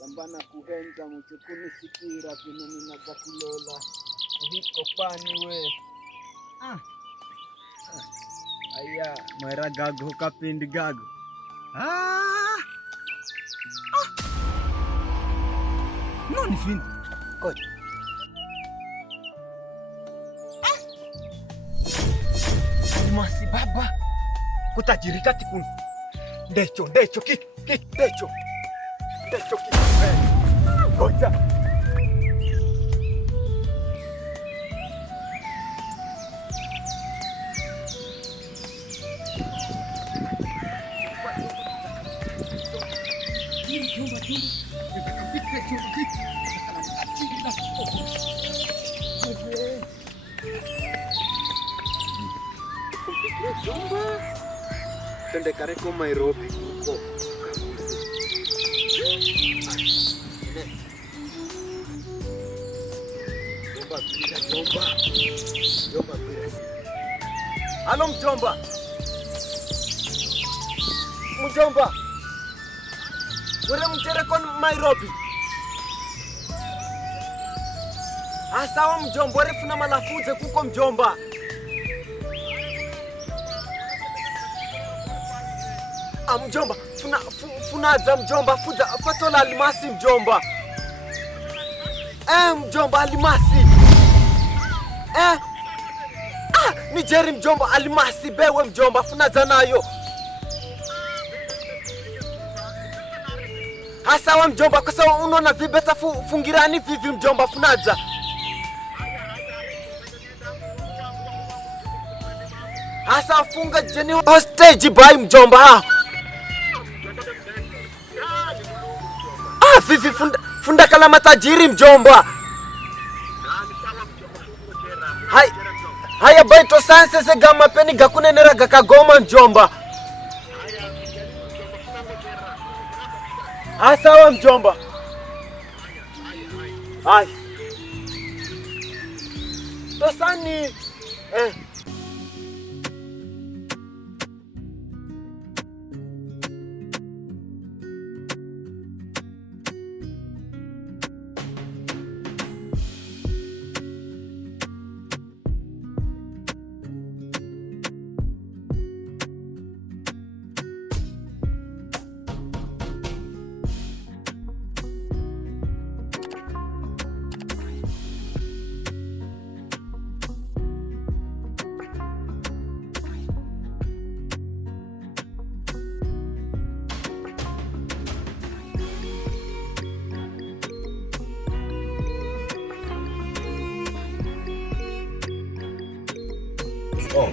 sambana kuhenza mchukuni sikira vino minaza kulola uhiko pani we aya mara gago kapindi gago noni fin koi masih baba kutajirika tikun decho ki decho ki goja Jomba tende kare ko Nairobi ko Jomba halo mjomba wewe mtere ko Nairobi asawa mjomba refuna malafuze kuko mjomba mjomba funaza mjomba fuza fatola alimasi mjomba mjomba alimasi ni jeri mjomba alimasi bewe mjomba funaza nayo asawa mjomba kwa sawa unaona vibeta fungirani vivi mjomba funaza asa funga jeni hostage by mjomba vivi funda kala matajiri mjomba haya baito sanse se gama peni gakunenera gakagoma mjomba asawa mjomba hai tosani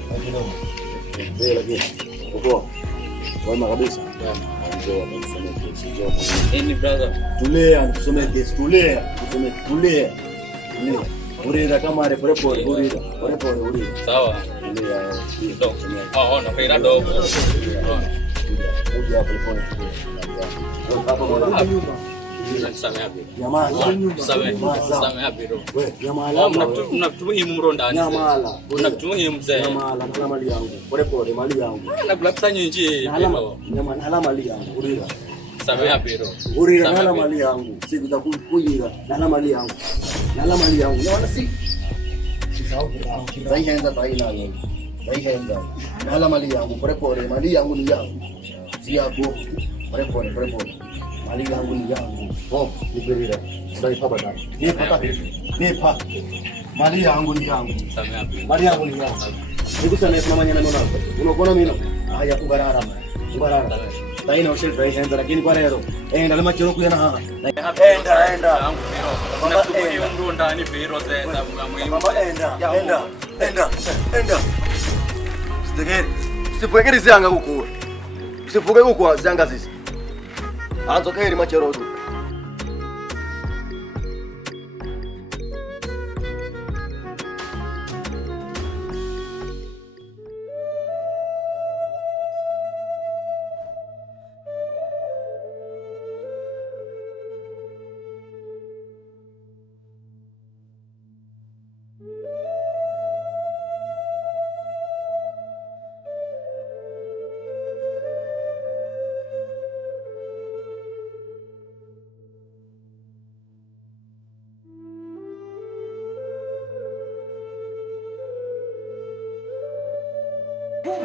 Hakuna mzee lakini uko wema kabisa. Ndio amefanya kesi jomo. Ni brother. Tulia tusome kesi tulia. Urira kama repo urira. Sawa. Tulia. Ndio. Na faida dogo. Uja hapo pole. Hapo mwana nyuma. Sasa hapo. Nyamala. Sasa hapo bro. Wewe nyamala. Mnakutumuhimu mro ndani. Nyamala. Mnakutumuhimu mzee. Nyamala na mali yangu. Pole mali yangu. Na kulapsa nyinyi. Nyamala na mali yangu. Urira. Sasa hapo bro. Urira na mali yangu. Siku za kukuira na mali yangu. Na mali yangu. Nyamala si. Zaihenza baina leo. Zaihenza. Na mali yangu. Pole mali yangu ni yangu. Si yako. Pole. Mali yangu ni yangu. Nipeleka. Sasa hapa ndani. Nipa. Mali yangu ni yangu. Mali yangu ni yangu. Nikusana na manyana nona. Unaona mimi? Haya kugarara. Taina ushirika hizo lakini kwa leo. Ndio machoro kuya na. Enda. Mnakutumuhimu mro ndani biro zenda muhimu. Mama enda. Sifuekeri zanga huko. Sifueke huko zanga sisi. Anzo kairi machoro tu.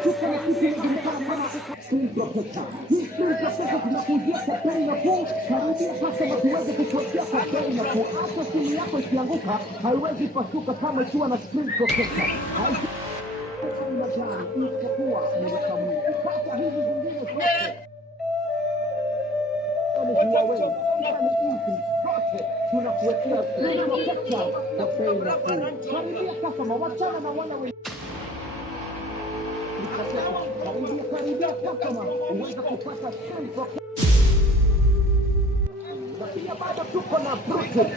Tuko na kitu inajulikana kama screen protector. Hii screen protector tunakujia kwa bei nafuu. Karibia sasa na tuweze kukuwekea kwa bei nafuu. Hata simu yako ikianguka haiwezi pasuka kama ikiwa na screen protector. Inajaa isipokuwa ni kamili. Sasa hizi zingine zote tunakuwekea screen protector kwa bei nafuu. Karibia sasa mawachana na wale karibia customer uweza kupata screen protector. Pia bado tuko na Bluetooth.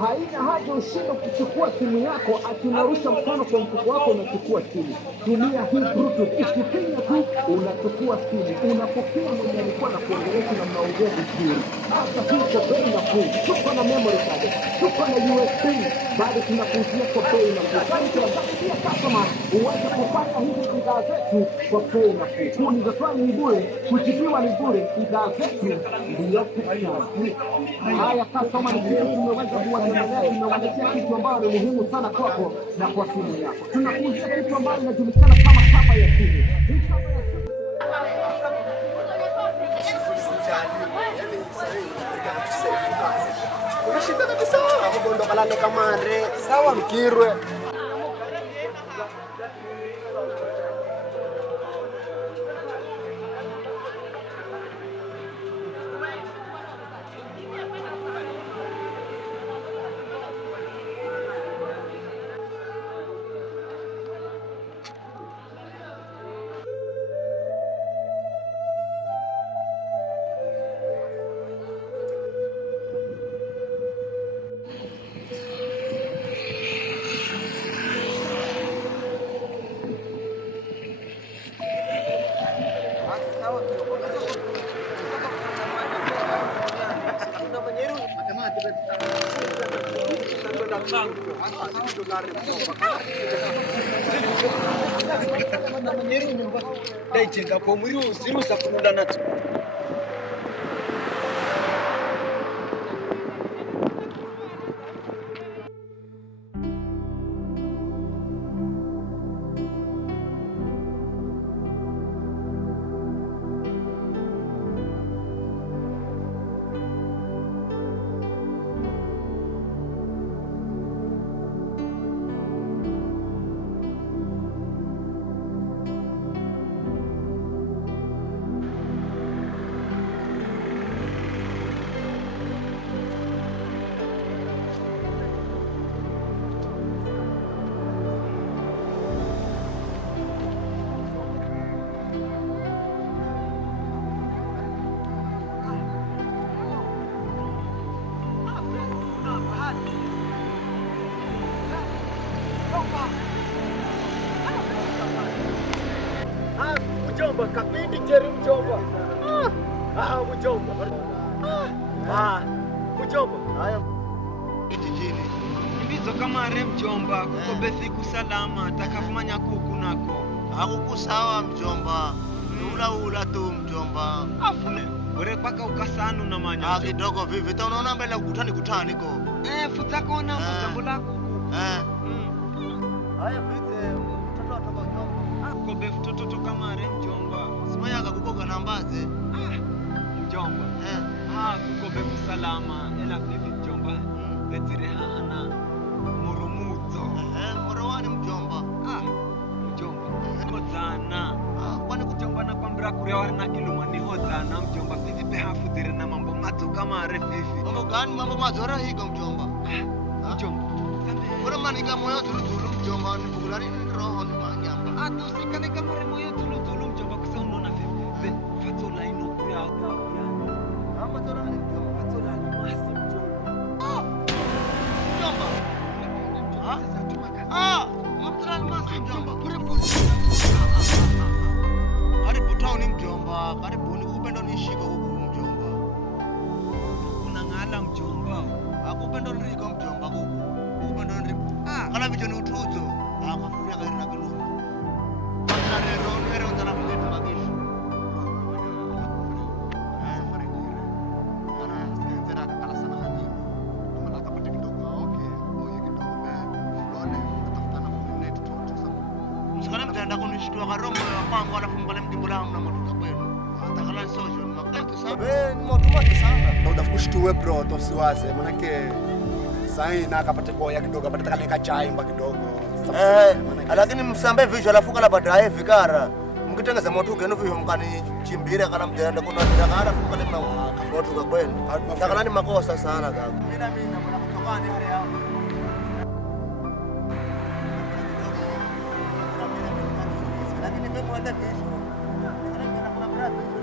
Haina haja ushinde kuchukua simu yako akinarusha mkono kwa mfuko wako unachukua simu. Tumia hii Bluetooth. Ukipinya tu unachukua simu. Unapokea mwenye alikuwa na kuongelesha na mnaongea vizuri. Hata hii kwa bei nafuu. Tuko na memory card. Tuko na USB. Bado tunakuuzia kwa bei nafuu. Karibia customer uweze kupata hizi bidhaa zetu kwa bei nafuu. Kuuliza swali ni bure, kujibiwa ni bure. Bidhaa zetu ndio kupatikana. Haya customer ni kitu tumeweza kuwatembelea, tumewaletea kitu ambayo ni muhimu sana kwako na kwa simu yako. Tunakuuzia kitu ambayo inajulikana kama kava ya simu. Unashika kabisa hapo kalale kama andre sawa mkirwe. Dai kwa mwili usiruhusa kununda na mjomba kapindi jeri mjomba. Mjomba. Mjomba. Haya kijijini. Ibizo kama re mjomba kuko besi kusalama takafumanya kuku nako. hakuku sawa mjomba. Ula tu mjomba. Afune. Ore paka ukasanu na manya. Kidogo vivi unaona mbele kutani ko. Futako na mtambo lako. Haya vite mtoto atoka mjomba. Kuko befu toto kama re mjomba. Simaya kukoka nambaze. Mjomba. Kuko befu salama ela vivi mjomba. Letire hana murumuto. Morowani mjomba. Mjomba. Hozana. Kwani mjomba na kwambira kurewa na ilumani hozana mjomba vivi pe hafudire na mambo mato kama re vivi. Mambo gani mambo mazora higo mjomba? Mjomba. Bora manika moyo tulutulu mjomba ni bugulani ni roho ni manyamba. Tusikane kama re moyo tulutulu mjomba kisa unaona vivi. Fatola ino kuya. Ama tora ni mjomba. Fatola ni masi mjomba. Mjomba. Mjomba ni masi mjomba. Karibu town mjomba. Karibuni upendo nishiko huku mjomba. Unangala mjomba. Upendo niko mjomba huku. Upendo niko. Kala vicho ni utuzo. Kafuria gari na kilumu. shtua karomo ya kwangu alafu mbale mdimbo langu na matuka kwenu. Atakala social makati sana. Wewe ni moto sana. Utakushtue bro, tosiwaze. Manake sai na kapate kwa ya kidogo, apate kaleka chai mba kidogo. Lakini msambe visho alafu kala baadaye vikara. Mkitengeza moto genu vyo mkani chimbire kala mjenda kuna ndakala kale mna moto kwa kwenu. Ndakala ni makosa sana kaka. Mimi mbona kutokani hali yangu. Lakini mimi mwenda kesho. Sana mimi nakula brada.